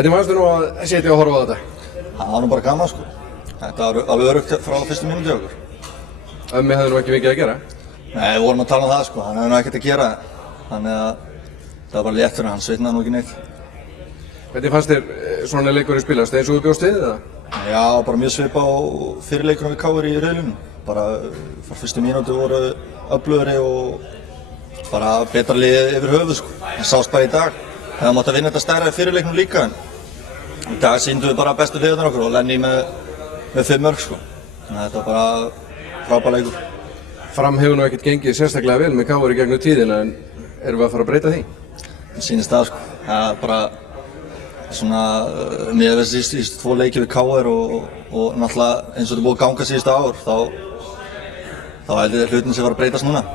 Hvernig fannst þér nú að sitja og horfa á þetta? Það var nú bara gaman sko. Þetta var alveg öruggt frá fyrstu mínútu hjá okkur. Ömmi hefði nú ekki mikið að gera? Nei, við vorum að tala um það sko, hann hefði nú ekkert að gera. Þannig að það var bara létt fyrir hann, svitnaði nú ekki neitt. Hvernig fannst þér svona leikurinn spilast, eins og þú bjóst við eða? Já, bara mjög svipað á fyrirleikurinn við KR í riðlinum. Bara frá fyrstu mínútu voru öflugri og bara betra lið yfir höfuð sko. Það sást bara í dag. Það mátti að vinna þetta stærra í fyrirleiknum líka en í dag sýndum við bara bestu hliðarnar okkur og Lenny með 5 mörk sko. Þannig að þetta var bara frábær leikur. Fram hefur nú ekkert gengið sérstaklega vel með KR í gegnum tíðina en erum við að fara að breyta því? Það sýnist það sko. Það er bara svona miðað við síðustu 2 leiki við KR og náttúrulega eins og þetta búið að ganga síðustu ár þá held ég hlutin sem var að breytast núna.